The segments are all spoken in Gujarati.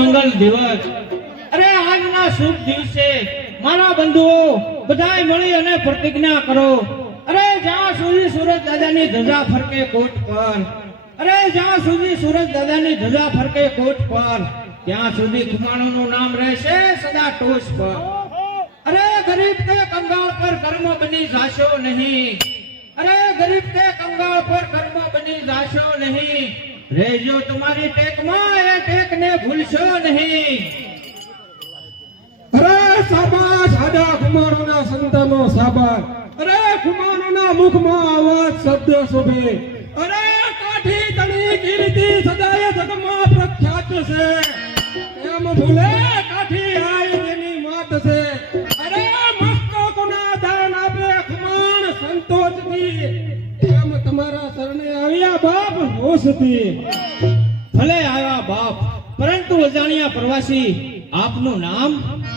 મંગલ દિવસ. અરે, આજના શુભ દિવસે મારા બંધુઓ બધાય મળી અને પ્રતિજ્ઞા કરો. અરે, જ્યાં સુધી સુરત દાદાની ધજા ફરકે કોટ પર. અરે, જ્યાં સુધી સુરત દાદાની ધજા ફરકે કોટ પર. ત્યાં સુધી ખુમાણોનું નામ રહેશે સદા ટોચ પર. અરે, ગરીબ કે કંગાળ પર કર્મ બની જાશો નહીં. અરે, ગરીબ કે કંગાળ પર કર્મ બની જાશો નહીં. રહેજો તમારી ટેકમાં, એ ટેકને ભૂલશો નહીં. અરે સાબાસ આડા કુમારોના સંતાનો સાબાસ અરે કુમારોના મુખમાં આવાજ, શબ્દ શોભે. અરે કાઠી તણી કીર્તિ સદાય જગમાં પ્રખ્યાત છે. એમ ભૂલે કાઠી બાપ ભલે આવ્યા બાપ પરંતુ અજાણ્યા પ્રવાસી આપનું નામ?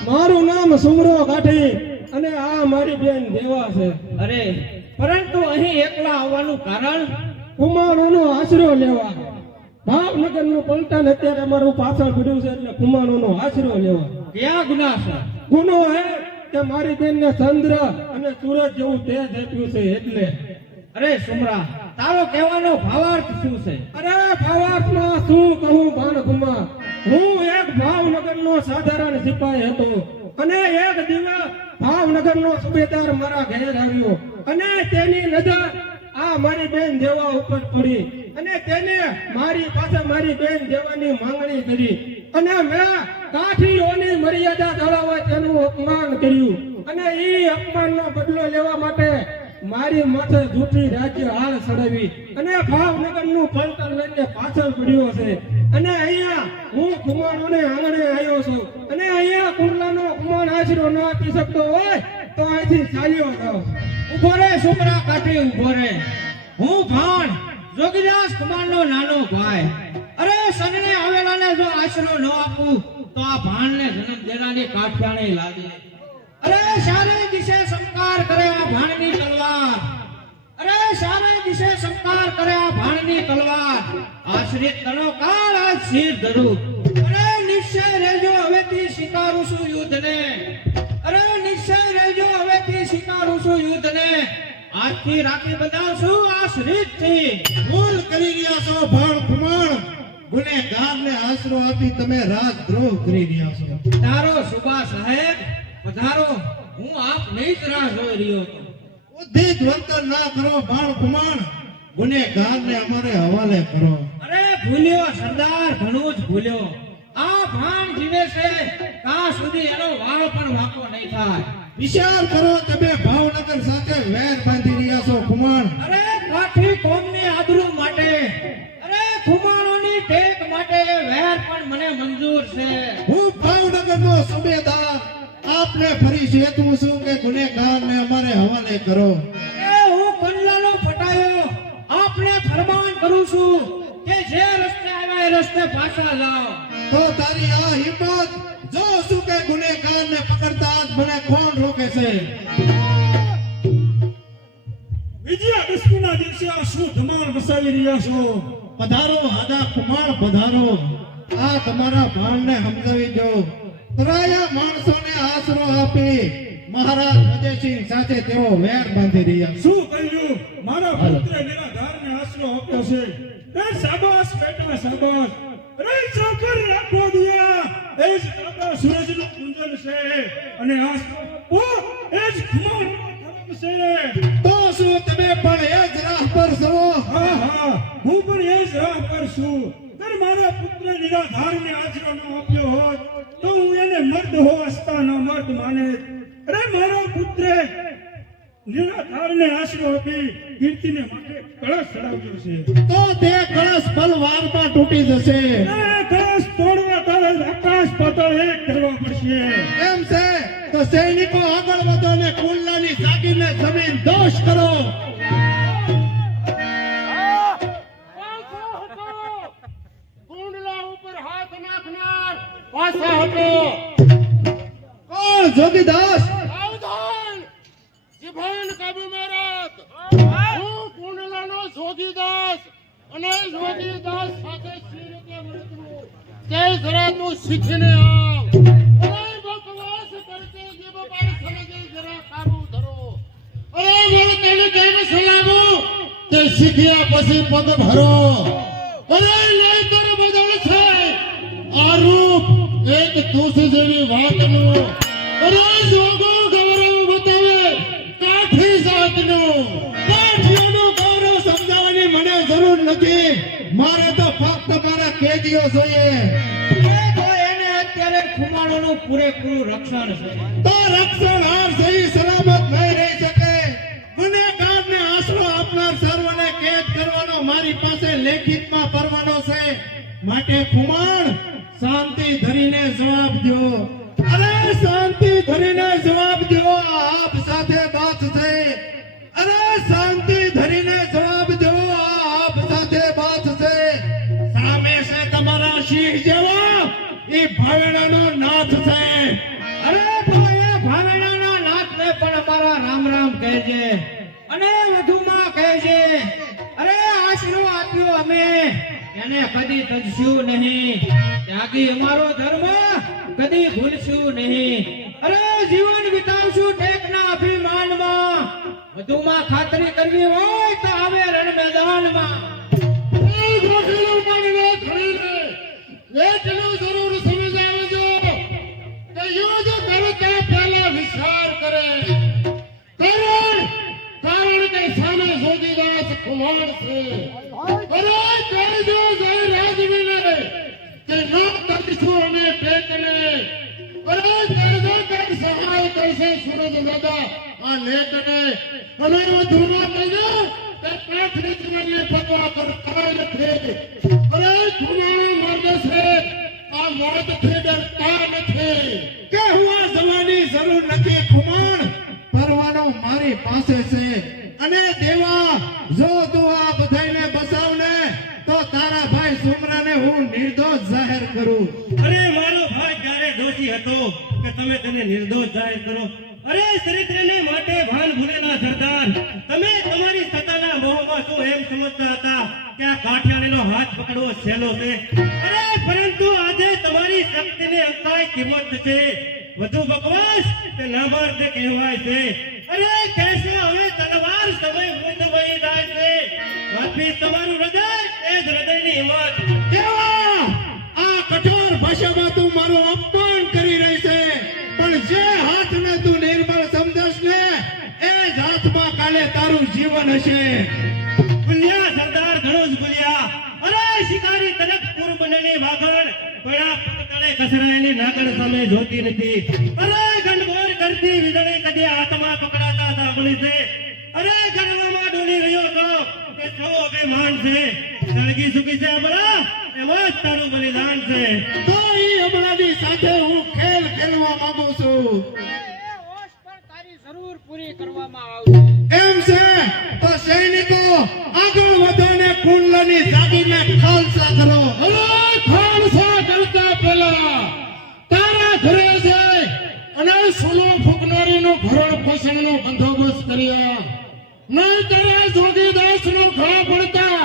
મારું નામ સુમરો કાઠી અને આ મારી બેન દેવા છે. અરે પરંતુ અહીં એકલા આવવાનું કારણ? કુમારોનો આશરો લેવા. ભાવનગરનું અત્યારે અમારું પાછળ પડ્યું છે એટલે કુમારોનો આશરો લેવા. ક્યાં ગુના છે? ગુનો હે કે મારી બેનને ચંદ્ર અને સૂરજ જેવું તેજ આપ્યું છે એટલે. અરે સુમરા તારો કહેવાનો ભાવાર્થ શું છે? અરે, ભાવાર્થમાં શું કહું ભાનકુમા હું એક ભાવનગર નો સાધારણ સિપાહી હતો અને એક દિવસ ભાવનગર નો સુબેદાર મારા ઘેર આવ્યો અને તેની નજર આ મારી બેન દેવા ઉપર પડી અને તેને મારી પાસે મારી બેન દેવાની માંગણી કરી. અને મેં કાઠીઓની મર્યાદા જાળવવા તેનું અપમાન કર્યું. અને એ અપમાનનો બદલો લેવા માટે મારી માથે જૂઠી રાજ્ય હાલ ચડાવી અને ભાવનગરનું પલટન લઈને પાછળ પડ્યો છે. અને અહીંયા હું કુમારોને આંગણે આવ્યો છું. અને અહીંયા કુંડલાનો કુમાર આશરો ન આપી શકતો હોય તો અહીંથી ચાલ્યો જાઓ ઊભો રે સુમરા કાઠી ઊભો રે હું ભાણ, જોગીદાસ કુમારનો નાનો ભાઈ. અરે સનને આવેલાને જો આશરો ન આપું, તો આ ભાણને જન્મ દેનારી કાઠિયાણી લાગે દિશે સંકાર કરે આ ભાણની તલવાર. આશ્રિત તનો કાળ આ શિર ધરું. અરે નિશ્ચય રહેજો હવેથી સ્વીકારું છું યુદ્ધને. અરે નિશ્ચય રહેજો હવેથી સ્વીકારું છું યુદ્ધને. આજથી રાખી બધા શું આશ્રિતથી ભૂલ કરી રહ્યા છો ભાણ ખુમાણ ગુનેગારને આશરો આપી તમે રાજદ્રોહ કરી રહ્યા છો. તારો સુભા સાહેબ, પધારો. હું આપ નહીં જ રાહ જોઈ રહ્યો હતો. ઉદ્ધિત વર્તન ના કરો ભાણ ખુમાણ. ગુનેગારને અમારે હવાલે કરો. અરે ભૂલ્યો સરદાર ઘણું જ ભૂલ્યો. આ ભાણ જીવે છે ત્યાં સુધી એનો વાળ પણ વાંકો નહીં થાય. વિચાર કરો તમે ભાવનગર સાથે વેર બાંધી રહ્યા છો કુમાણ અરે કાઠી કોમની આબરૂ માટે અરે કુમાણોની ટેક માટે વેર પણ મને મંજૂર છે. હું ભાવનગર નો સુબેદાર આપને ફરી શેતું છું કે ગુનેગારને અમારે હવાલે કરો. એ હું કંડલાનો ફટાયો. આપને ફરમાન કરું છું કે જે રસ્તે આવ્યા એ રસ્તે પાછા લાવ. તો તારી આ હિંમત જો શું કે ગુનેગારને પકડતા જ મને કોણ રોકે છે? વિજયાદશમીના દિવસે આ શું ધમાલ વસાવી રહ્યા છો. પધારો હાદા કુમાર પધારો. આ તમારા ભાણને સમજાવી દો. પરાયા માણસોને આશરો આપી મહારાજ અજયસિંહ સાથે તેઓ વેર બાંધી રહ્યા. શું કહ્યું? મારા પુત્ર નિરાધારને આશરો આપ્યો છે. એ શાબાશ બેટા શાબાશ. રે ચોકર રાખો દિયા. એ જ આપણા સૂરજનું પૂંજન છે. અને આ ઓ એ જ ખુમાર છે. તો શું તમે પણ એ જ રાહ પર છો હા હા. હું પણ એ જ રાહ પર છું. અગર મારા પુત્ર નિરાધારને આશરો ન આપ્યો હોત તો હું એને મર્દ હોવાસ્તા ન મર્દ માને. અરે મારા પુત્ર નિરાધારને આશરો આપી કીર્તિને માટે કળશ ચડાવ્યો છે. તો તે કળશ પલવારમાં તૂટી જશે. એ કળશ તોડવા તારે આકાશ પાતાળ એક કરવા પડશે. એમ છે તો સૈનિકો આગળ વધો ને કુલ્લાની સાગીને જમીન દોષ કરો. તું શીખીને અરે અરે શીખ્યા પછી પગ ભરો. અરે નહીતર બદલશે આ એક તુસ જેવી વાતનું. અરે જોગો ગૌરવ બતાવે, કાઠી જાતનું. કાઠિયાનો ગૌરવ સમજાવવાની મને જરૂર નથી. મારે તો ફક્ત મારા કેદીઓ જોઈએ. ખુમાણોનું પૂરેપૂરું રક્ષણ છે. તો રક્ષણ હાર સહી સલામત નહીં રહી શકે. ગુનેગારને આશરો આપનાર સર્વને કેદ કરવાનો મારી પાસે લેખિતમાં પરવાનો છે. માટે ખુમાણ શાંતિ ધરીને જવાબ દો. અરે શાંતિ ધરીને જવાબ દો. આપ સાથે વાત છે. અરે શાંતિ ધરીને જવાબ દો. આપ સાથે વાત છે. સામે છે તમારા શીખ જેવા એ ભાવેણાનો નાથ છે. અરે તો એ ભાવેણાના નાથને પણ અમારા રામ રામ કહેજે. અને વધુમાં કહેજે. અરે આશરો આપ્યો અમે. એને કદી તજશું નહીં. ત્યાગી અમારો ધર્મ કદી ભૂલશું નહીં. અરે જીવન વિતાવશું ટેકના અભિમાનમાં. વધુમાં ખાતરી કરવી હોય તો આવે રણ મેદાનમાં એ જરૂર કુમાર છે અરે કહેજો જય રાજવીને કે ન કરશું અમે ટેકને અરે કહેજો કંઈક સહાય કરશે સૂરજ દાદા આ નેકને અને વધુમાં કહેજો કે કાઠની જીવનને ફતવા કરતા નથી અરે ખુમાણો મર્દ છે આ મોતથી ડરતા નથી કે હું આ જવાની નથી ખુમાણ? પરવાનો મારી પાસે છે. અને દેવા જો તું આ બધાયને બસાવને તો તારા ભાઈ સુમરાને હું નિર્દોષ જાહેર કરું અરે મારો ભાઈ ક્યારે હતો કે તમે તેને નિર્દોષ જાહેર કરો. અરે ચરિત્રને માટે ભાન ભૂલેલા સરદાર. તમે તમારી સત્તાના મોહમાં શું એમ સમજતા હતા કે આ કાઠિયાણીનો હાથ પકડવો સહેલો છે? અરે, પરંતુ આજે તમારી શક્તિને અંકાય કિંમત છે. વધુ બકવાસ તે નામાર્થ કહેવાય છે. અરે, કહેશો જીવન હશે ગુલિયા સરદાર ઘણો ગુલિયા, અરે શિકારી તરફ પૂર્વ બનેલી વાઘણ પડા પગ કસરાયેલી નાગણ સામે જોતી નથી. અરે ગંડગોર કરતી વીજળી કદી હાથમાં પકડાતા સાંભળી છે. અરે ગરવામાં ડોલી રહ્યો છો તે હવે માન છે. સળગી સુકી છે અબળા એમાં જ તારું બલિદાન છે. તો એ હમણાંની સાથે હું બંદોબસ્ત કર્યા. નહીં તારે જોગીદાસ નો ઘા પડતા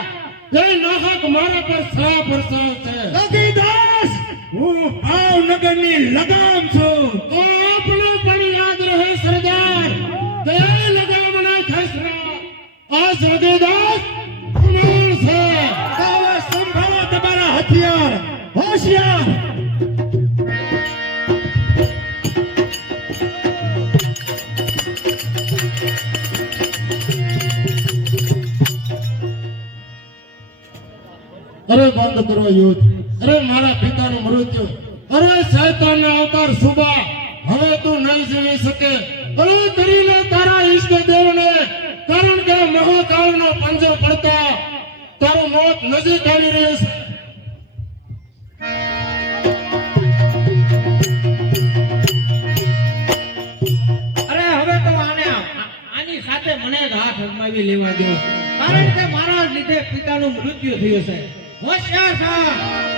એ નાહક મારા પર શ્રાપ વરસાવશે. લગીદાસ હું ભાવનગરની લગામ છું. તો આપણો પણ યાદ રહે સરદાર. કે લગામ ના ખસરા. આ જોગીદાસ કુમાર છે. તો સંભાળો તમારા હથિયાર. હોશિયાર. અરે કરો યુદ્ધ અરે મારા પિતાનું મૃત્યુ. અરે શૈતાનના અવતાર સુબા. હવે તું નહીં જીવી શકે. અરે કરીને તારા ઈષ્ટ દેવને. કારણ કે મહાકાળનો પંજો પડતા તારું મોત નજીક આવી રહ્યું છે. સાથે મને જ હાથ અજમાવી લેવા દો કારણ કે મારા લીધે પિતાનું મૃત્યુ થયું છે. હોશિયાર થા